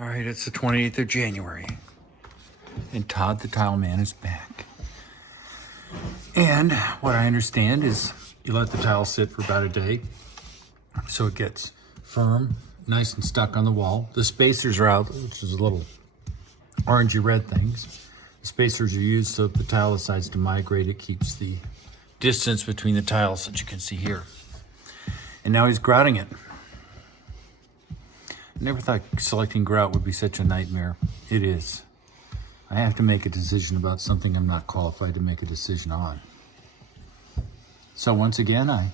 All right, it's the 28th of January, and Todd the Tile Man is back. And what I understand is you let the tile sit for about a day so it gets firm, nice and stuck on the wall. The spacers are out, which is a little orangey red things. The spacers are used so if the tile decides to migrate, it keeps the distance between the tiles that you can see here. And now he's grouting it. I never thought selecting grout would be such a nightmare. It is. I have to make a decision about something I'm not qualified to make a decision on. So once again, I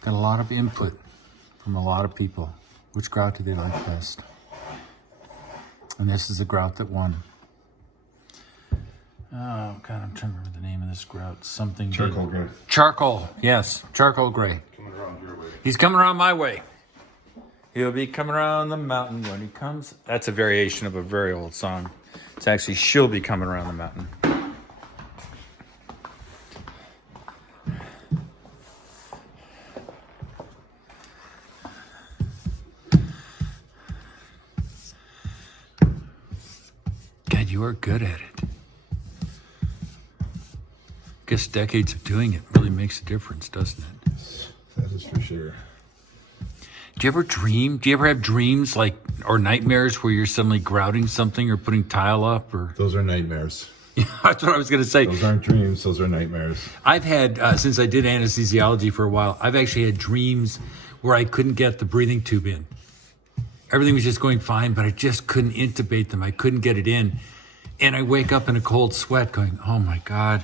got a lot of input from a lot of people. Which grout do they like best? And this is the grout that won. Oh God, I'm trying to remember the name of this grout. Something Charcoal gray. Charcoal, yes, charcoal gray. Coming around your way. He's coming around my way. He'll be coming around the mountain when he comes. That's a variation of a very old song. It's actually she'll be coming around the mountain. God, you are good at it. Guess decades of doing it really makes a difference, doesn't it? That is for sure. Do you ever dream? Do you ever have dreams like, or nightmares where you're suddenly grouting something or putting tile up or? Those are nightmares. That's what I was going to say. Those aren't dreams, those are nightmares. I've had, since I did anesthesiology for a while, I've actually had dreams where I couldn't get the breathing tube in. Everything was just going fine, but I just couldn't intubate them. I couldn't get it in. And I wake up in a cold sweat going, oh my God.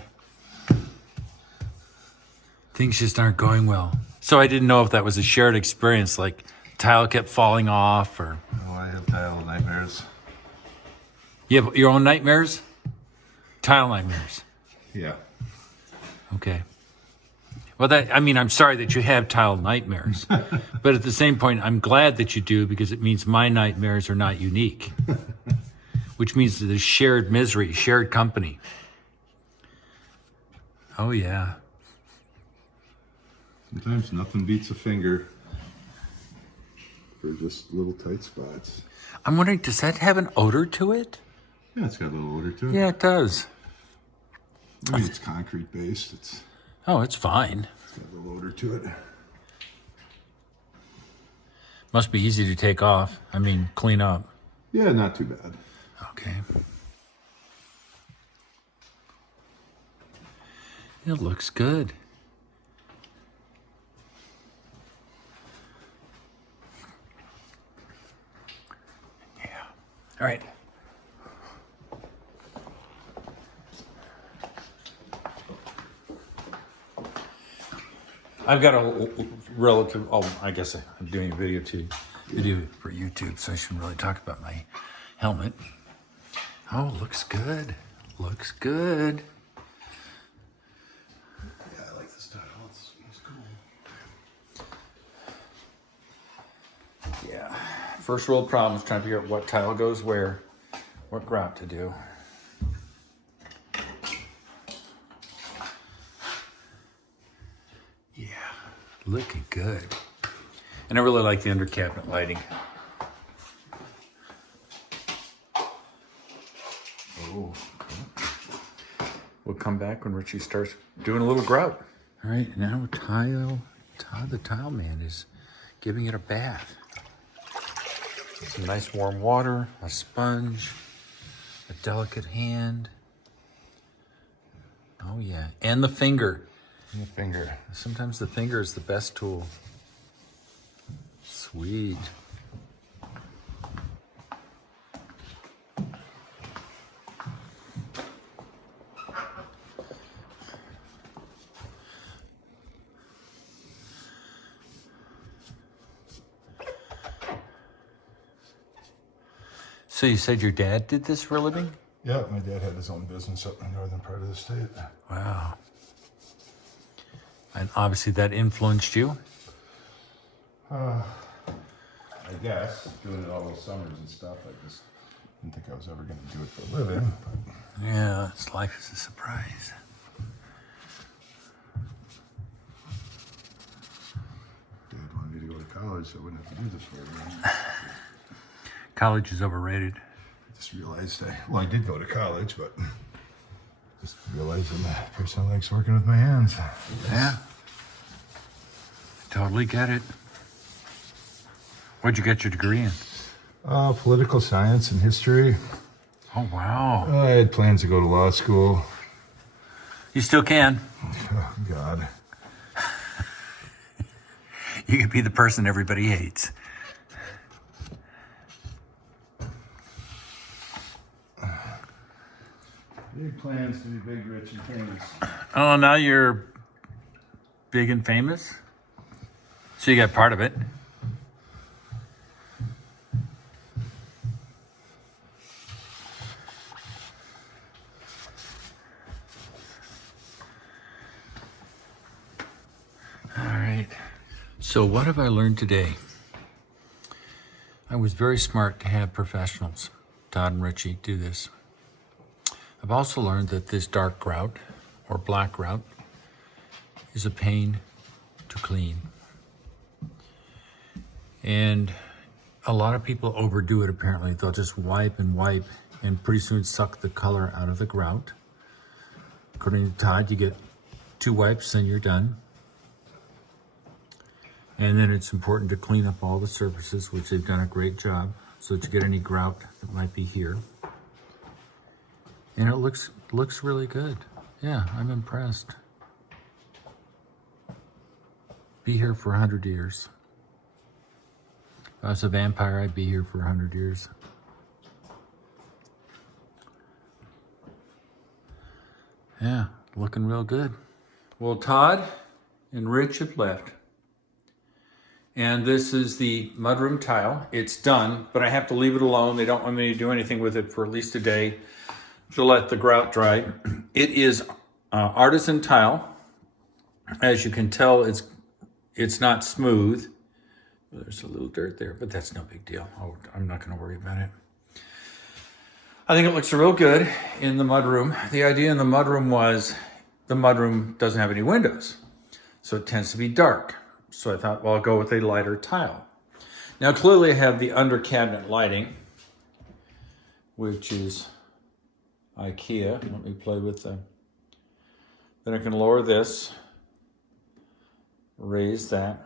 Things just aren't going well. So I didn't know if that was a shared experience, like tile kept falling off or... Oh, I have tile nightmares. You have your own nightmares? Tile nightmares. Yeah. Okay. Well, I'm sorry that you have tile nightmares. But at the same point, I'm glad that you do because it means my nightmares are not unique. Which means there's shared misery, shared company. Oh, yeah. Sometimes nothing beats a finger for just little tight spots. I'm wondering, does that have an odor to it? Yeah, it's got a little odor to it. Yeah, it does. I mean, it's concrete based. It's Oh, it's fine. got a little odor to it. Must be easy to take off. Clean up. Yeah, not too bad. Okay. It looks good. Yeah. All right. I've got a relative, I guess I'm doing a video for YouTube, so I shouldn't really talk about my helmet. Oh, looks good. Looks good. Yeah, I like this tile. It's cool. Yeah. First world problem is trying to figure out what tile goes where, what grout to do. Yeah, looking good. And I really like the under cabinet lighting. Oh, cool. We'll come back when Richie starts doing a little grout. All right, now Todd the Tile Man is giving it a bath. Some nice warm water, a sponge, a delicate hand. Oh yeah, and the finger. And the finger. Sometimes the finger is the best tool. Sweet. So you said your dad did this for a living? Yeah, my dad had his own business up in the northern part of the state. Wow. And obviously that influenced you? I guess. Doing it all those summers and stuff, I just didn't think I was ever going to do it for a living. But Yeah, it's life is a surprise. Dad wanted me to go to college, so I wouldn't have to do this for a living. College is overrated. I just realized I did go to college, but just realized I'm a person that likes working with my hands. Yeah. Totally get it. What'd you get your degree in? Political science and history. Oh, wow. I had plans to go to law school. You still can. Oh, God. You could be the person everybody hates. Big plans to be big, rich, and famous. Oh, now you're big and famous? So you got part of it. All right. So what have I learned today? I was very smart to have professionals, Todd and Richie, do this. I've also learned that this dark grout or black grout is a pain to clean. And a lot of people overdo it apparently. They'll just wipe and pretty soon suck the color out of the grout. According to Todd, you get 2 wipes, then you're done. And then it's important to clean up all the surfaces, which they've done a great job, so that you get any grout that might be here. And it looks really good. Yeah, I'm impressed. Be here for 100 years. If I was a vampire, I'd be here for 100 years. Yeah, looking real good. Well, Todd and Rich have left. And this is the mudroom tile. It's done, but I have to leave it alone. They don't want me to do anything with it for at least a day to let the grout dry. It is artisan tile. As you can tell, it's not smooth. There's a little dirt there, but that's no big deal. I'm not gonna worry about it. I think it looks real good in the mudroom. The idea in the mudroom was the mudroom doesn't have any windows, so it tends to be dark. So I thought, well, I'll go with a lighter tile. Now, clearly I have the under cabinet lighting, which is IKEA. Let me play with the, then I can lower this, raise that.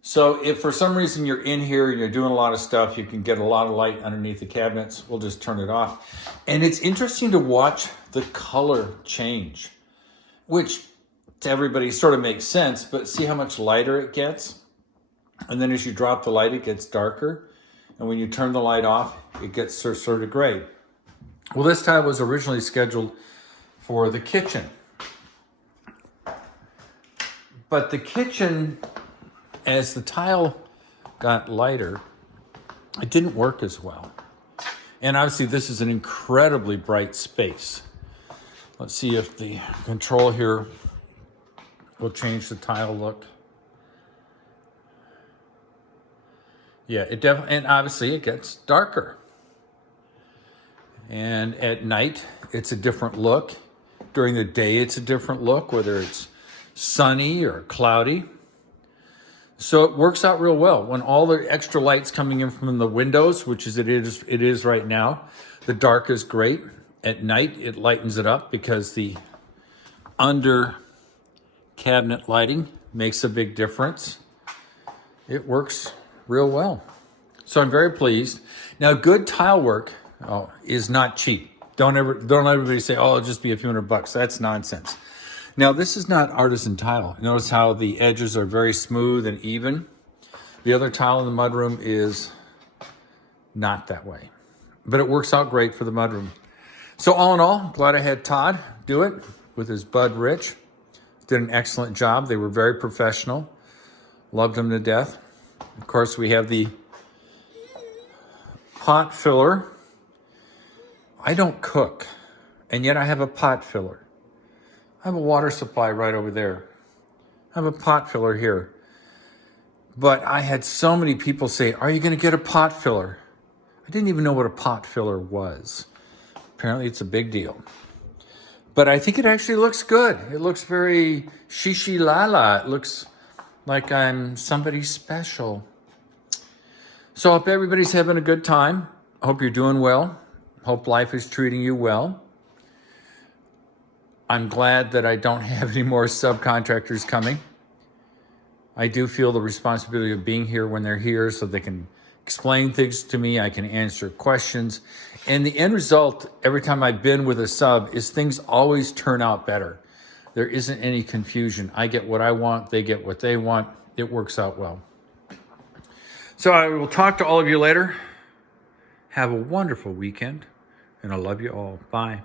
So if for some reason you're in here and you're doing a lot of stuff, you can get a lot of light underneath the cabinets. We'll just turn it off. And it's interesting to watch the color change, which to everybody sort of makes sense, but see how much lighter it gets? And then as you drop the light, it gets darker. And when you turn the light off, it gets sort of gray. Well, this tile was originally scheduled for the kitchen. But the kitchen, as the tile got lighter, it didn't work as well. And obviously this is an incredibly bright space. Let's see if the control here will change the tile look. Yeah, it definitely, and obviously it gets darker. And at night, it's a different look. During the day, it's a different look, whether it's sunny or cloudy. So it works out real well. When all the extra light's coming in from the windows, which is it is right now, the dark is great. At night, it lightens it up because the under cabinet lighting makes a big difference. It works real well. So I'm very pleased. Now, good tile work is not cheap. Don't everybody say, oh, it'll just be a few $100. That's nonsense. Now, this is not artisan tile. Notice how the edges are very smooth and even. The other tile in the mudroom is not that way, but it works out great for the mudroom. So all in all, glad I had Todd do it with his bud Rich. Did an excellent job. They were very professional. Loved them to death. Of course, we have the pot filler. I don't cook, and yet I have a pot filler. I have a water supply right over there. I have a pot filler here. But I had so many people say, are you going to get a pot filler? I didn't even know what a pot filler was. Apparently it's a big deal. But I think it actually looks good. It looks very shishi-la-la. It looks like I'm somebody special. So I hope everybody's having a good time. I hope you're doing well. Hope life is treating you well. I'm glad that I don't have any more subcontractors coming. I do feel the responsibility of being here when they're here so they can explain things to me. I can answer questions. And the end result, every time I've been with a sub, is things always turn out better. There isn't any confusion. I get what I want. They get what they want. It works out well. So I will talk to all of you later. Have a wonderful weekend, and I love you all. Bye.